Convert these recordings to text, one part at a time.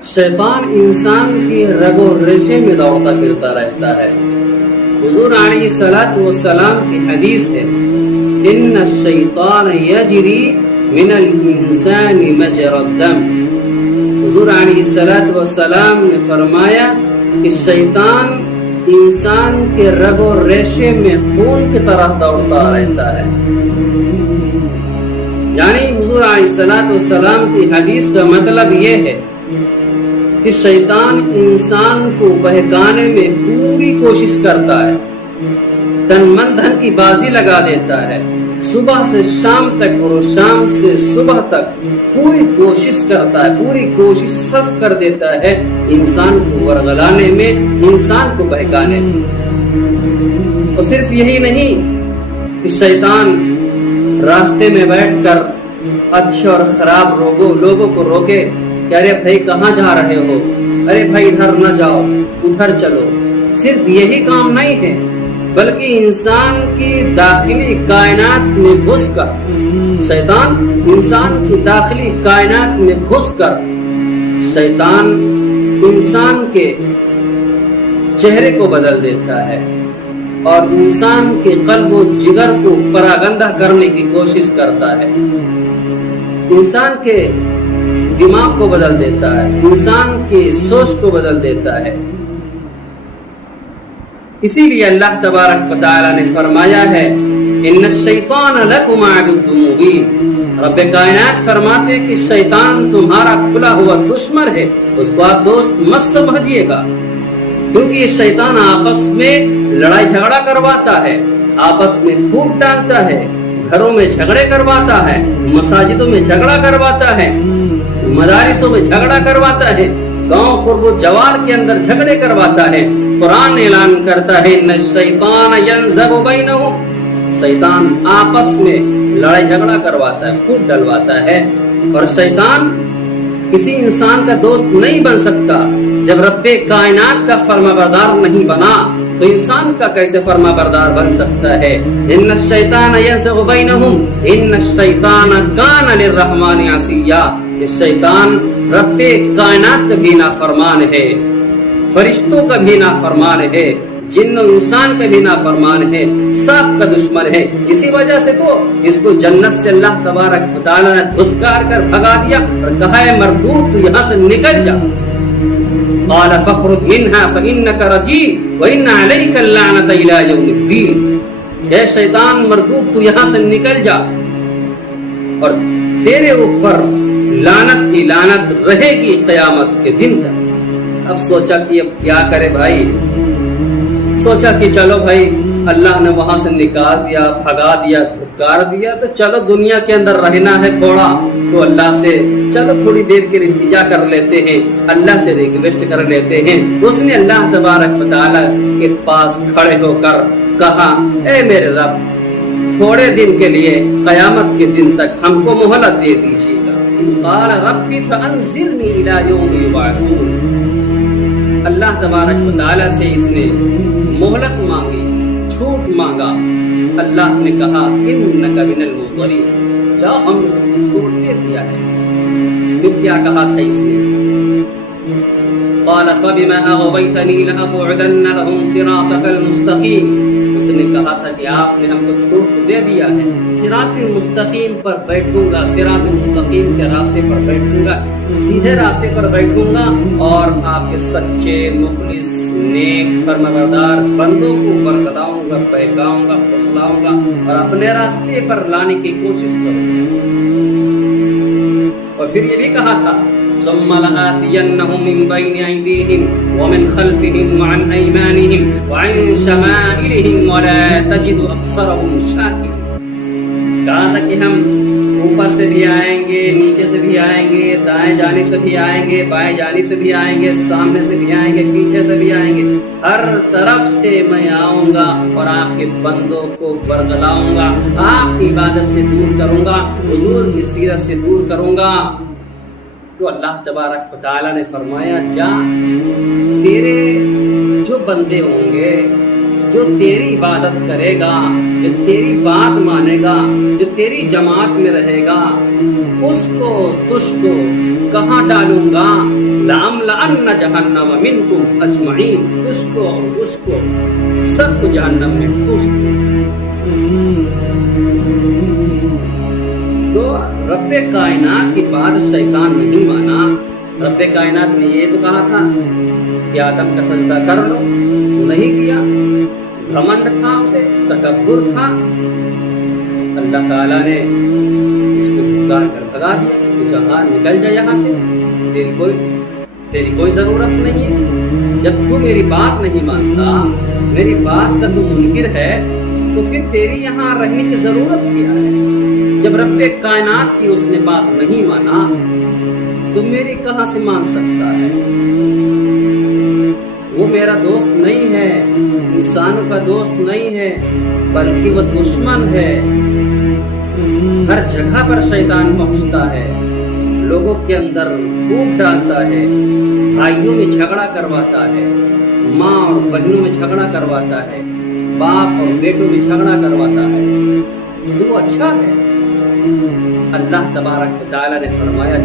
शैतान इंसान की रगो रेशे में दौड़ता फिरता रहता है। हुजूर अलैहिस्सलातु वस्सलाम की हदीस है, इन्न शैतान यजरी मिनल इंसानी मजरद्दम। हुजूर अलैहिस्सलातु वस्सलाम ने फरमाया कि शैतान इंसान के रगो रेशे में खून की तरह दौड़ता रहता है। यानी हुजूर अलैहिस्सलातु वस्सलाम की हदीस का मतलब ये है कि शैतान इंसान को बहकाने में पूरी कोशिश करता है, तन मन धन की बाजी लगा देता है, सुबह से शाम तक और शाम से सुबह तक पूरी कोशिश करता है, पूरी कोशिश सर्फ कर देता है इंसान को वरगलाने में, इंसान को बहकाने में। और सिर्फ यही नहीं कि शैतान रास्ते में बैठकर अच्छे और खराब लोगों को रोके कि अरे भाई कहाँ जा रहे हो, अरे भाई इधर न जाओ उधर चलो। सिर्फ यही काम नहीं है, बल्कि इंसान की दाखिली कायनात में घुसकर शैतान इंसान की दाखिली कायनात में घुसकर शैतान इंसान के चेहरे को बदल देता है और इंसान के कल्ब व जिगर को परागंदा करने की कोशिश करता है, इंसान के दिमाग को बदल देता है, इंसान की सोच को बदल देता है। इसीलिए अल्लाह तबारक व तआला ने फरमाया है, इन्न शैतान लकुम अदुव्वुम मुबीन। रब्बे कायनात फरमाते कि शैतान तुम्हारा खुला हुआ दुश्मन है, उसको आप दोस्त मत समझिएगा, क्योंकि ये शैतान आपस में लड़ाई झगड़ा करवाता है, आपस में फूट डालता है, घरों में झगड़े करवाता है, मसाजिदों में झगड़ा करवाता है, मदारिसों में झगड़ा करवाता है, गांव कुर्ब जवार के अंदर झगड़े करवाता है। कुरान ऐलान करता है, इन्न शैतान यंज़गु बैनहुम। शैतान आपस में लड़ाई झगड़ा करवाता है, फूट डलवाता है। और शैतान किसी इंसान का दोस्त नहीं बन सकता। जब रब्बे कायनात का फरमाबरदार नहीं बना तो इंसान का कैसे फरमाबरदार बन सकता है। इन्न शैतान यंज़गु बैनहुम इन्न शैतान कान लिर्रहमानि असिया। ये शैतान रब्बे कायनात का भी नाफरमान है, फरिश्तों का भी नाफरमान है, जिन्नो इंसान का भी नाफरमान है, सब का दुश्मन है। इसी वजह से तो इसको जन्नत से अल्लाह तबारक व तआला ने धुतकार कर भगा दिया और कहा है, मरदूद तू यहाँ से निकल जा। क़ाल फ़ख़्रुज मिन्हा फ़इन्नका रजीम व इन्न अलैका लअनत इला यौमिद्दीन। ये शैतान मरदूद तू यहाँ से निकल जा और तेरे ऊपर लानत ही लानत रहेगी क़यामत के दिन तक। अब सोचा कि अब क्या करे भाई, सोचा कि चलो भाई अल्लाह ने वहां से निकाल दिया, भगा दिया, धुतकार दिया, तो चलो दुनिया के अंदर रहना है थोड़ा, तो अल्लाह से चलो थोड़ी देर के लिए इल्तिजा कर लेते हैं, अल्लाह से रिक्वेस्ट कर लेते हैं। उसने अल्लाह तबारक व तआला के पास खड़े होकर कहा, ए मेरे रब, थोड़े दिन के लिए क़यामत के दिन तक हमको मोहलत दे दीजिएगा। क़ाल रब्बी फ़अंज़िरनी इला यौमि युबअसून। अल्लाह तबारक व तआला से इसने मोहलत मांगी, छूट मांगा। अल्लाह ने कहा, इन्नका मिनल मुज़रिन, जाओ हमने तुमको छूट दे दिया है। फिर क्या कहा था इसने, क़ाल फ़बिमा अग़वैतनी लअक़उदन्न लहुम सिरातकल मुस्तक़ीम। उसने कहा था कि आपने हमको छूट दे दिया है, सिरात मुस्तकीम पर बैठूंगा, सिरात मुस्तकीम के रास्ते पर बैठूंगा, सीधे रास्ते पर बैठूंगा और आपके सच्चे मुखलिस नेक फरमाबरदार बंदों को बरगलाऊंगा, बहकाऊंगा, फुसलाऊंगा और अपने रास्ते पर लाने की कोशिश करूंगा। और फिर ये भी कहा था, ثم لآتينهم من بين أيديهم ومن خلفهم وعن أيمانهم وعن شمائلهم ولا تجد أكثرهم شاكرين। कहा था कि हम ऊपर से भी आएंगे, नीचे से भी आएंगे, दाएं जानिब से भी आएंगे, बाएं जानिब से भी आएंगे, सामने से भी आएंगे, पीछे से भी आएंगे, हर तरफ से मैं आऊंगा और आपके बंदों को बरगलाऊंगा, आपकी इबादत से दूर करूंगा, हुजूर की सीरत से दूर करूंगा। तो अल्लाह तबारक व तआला ने फरमाया, जा तेरे जो बंदे होंगे جو تیری عبادت کرے گا، جو تیری بات مانے گا، جو تیری جماعت میں رہے گا، اس کو تجھ کو کہاں ڈالوں گا؟ لَأَمْلَأَنَّ جَهَنَّمَ مِنْكُمْ أَجْمَعِينَ، تجھ کو اور اس کو سب کو جہنم میں ٹھوس دوں۔ تو رب کائنات کی بات شیطان نہیں مانا۔ رب کائنات نے یہ تو کہا تھا کہ آدم کا سجدہ کر لو، نہیں کیا، گھمنڈ تھا، اسے تکبر تھا۔ اللہ تعالیٰ نے اس کو دھکار کر بھگا دیا کہ تو جہاں نکل جا یہاں سے، تیری کوئی ضرورت نہیں ہے۔ جب تو میری بات نہیں مانتا، میری بات کا تو منکر ہے، تو پھر تیری یہاں رہنے کی ضرورت کیا ہے؟ جب رب کائنات کی اس نے بات نہیں مانا تو میری کہاں سے مان سکتا ہے؟ وہ میرا دوست نہیں ہے، انسانوں کا دوست نہیں ہے، بلکہ وہ دشمن ہے۔ ہر جگہ پر شیطان پہنچتا ہے، لوگوں کے اندر پھوٹ ڈالتا ہے، بھائیوں میں جھگڑا کرواتا ہے، ماں اور بہنوں میں جھگڑا کرواتا ہے، باپ اور بیٹوں میں جھگڑا کرواتا ہے۔ وہ اچھا ہے؟ اللہ تبارک و تعالیٰ نے فرمایا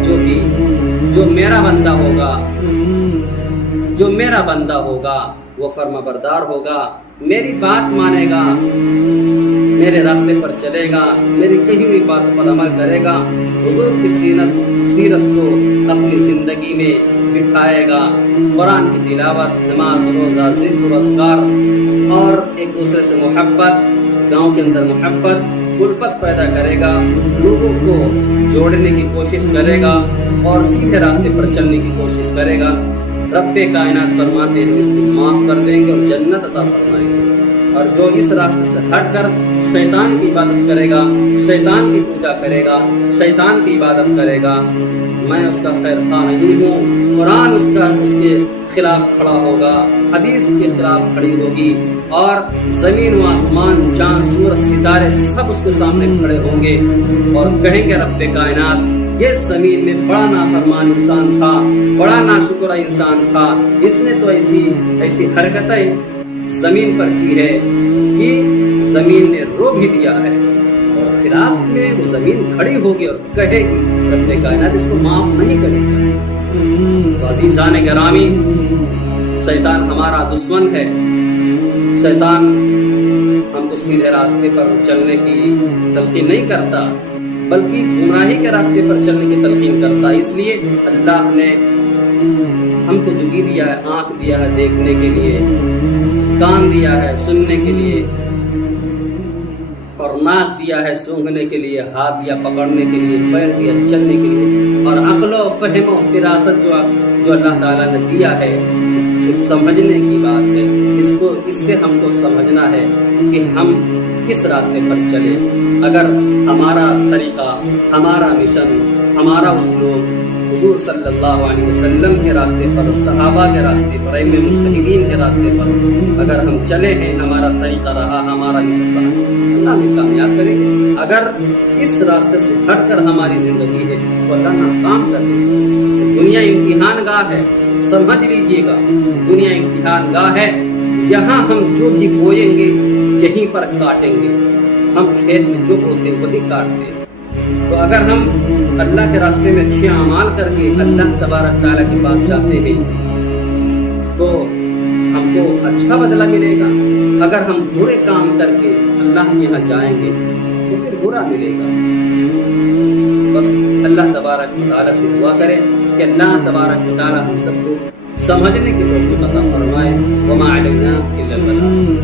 جو میرا بندہ ہوگا وہ فرما بردار ہوگا، میری بات مانے گا، میرے راستے پر چلے گا، میری کہی ہوئی بات پر عمل کرے گا، حضور کی سیرت کو اپنی زندگی میں بٹھائے گا، قرآن کی تلاوت، نماز، روزہ، ذکر و اذکار، اور ایک دوسرے سے محبت، گاؤں کے اندر محبت، الفت پیدا کرے گا، لوگوں کو جوڑنے کی کوشش کرے گا اور سیدھے راستے پر چلنے کی کوشش کرے گا۔ رب کائنات فرماتے ہیں اس کو معاف کر دیں گے اور جنت عطا فرمائیں گے۔ اور جو اس راستے سے ہٹ کر شیطان کی عبادت کرے گا، شیطان کی پوجا کرے گا، شیطان کی عبادت کرے گا، میں اس کا خیر خواہ نہیں ہوں۔ قرآن اس کے خلاف کھڑا ہوگا، حدیث کے خلاف کھڑی ہوگی، اور زمین و آسمان، چاند، سورج، ستارے سب اس کے سامنے کھڑے ہوں گے اور کہیں گے رب کائنات یہ زمین میں بڑا نافرمان انسان تھا، بڑا ناشکرہ انسان تھا، اس نے تو ایسی حرکتیں زمین پر کی ہے کہ زمین نے رو بھی دیا ہے، اور خلاف میں وہ زمین کھڑی ہوگی اور کہے گی رب کائنات اس کو معاف نہیں کرے گا۔ عزیزان گرامی، شیطان ہمارا دشمن ہے۔ شیطان ہم کو سیدھے راستے پر چلنے کی تلقین نہیں کرتا، بلکہ گمراہی کے راستے پر چلنے کی تلقین کرتا۔ اس لیے اللہ نے ہم کو جو دیا ہے، آنکھ دیا ہے دیکھنے کے لیے، کان دیا ہے سننے کے لیے، اور ناک دیا ہے سونگھنے کے لیے، ہاتھ دیا پکڑنے کے لیے، پیر دیا چلنے کے لیے، اور عقل و فہم و فراست جو اللہ تعالیٰ نے دیا ہے، اس سے سمجھنے کی بات ہے۔ اس سے ہم کو سمجھنا ہے کہ ہم کس راستے پر چلے۔ اگر ہمارا طریقہ، ہمارا مشن، ہمارا اسلوب حضور صلی اللہ علیہ وسلم کے راستے پر، صحابہ کے راستے پر، ائمہ مجتہدین کے راستے پر اگر ہم چلے ہیں، ہمارا طریقہ رہا، ہمارا مشن رہا، اللہ ہمیں کامیاب کرے گا۔ اگر اس راستے سے ہٹ کر ہماری زندگی ہے تو اللہ ناکام کر دے گا۔ دنیا امتحان گاہ ہے، سمجھ لیجئے گا، دنیا امتحان گاہ ہے۔ یہاں ہم جو بھی بوئیں گے یہیں پر کاٹیں گے، ہم کھیت میں جو بوتے وہی کاٹتے ہیں۔ تو اگر ہم اللہ کے راستے میں اچھے اعمال کر کے اللہ تبارک تعالیٰ کے پاس جاتے ہیں تو ہم کو اچھا بدلہ ملے گا۔ اگر ہم برے کام کر کے اللہ کے یہاں جائیں گے تو پھر برا ملے گا۔ بس اللہ تبارک تعالیٰ سے دعا کریں کہ اللہ تبارک تعالیٰ ہم سب کو سمجھنے کی توفیق عطا فرمائے۔ وما علینا الا البلاغ۔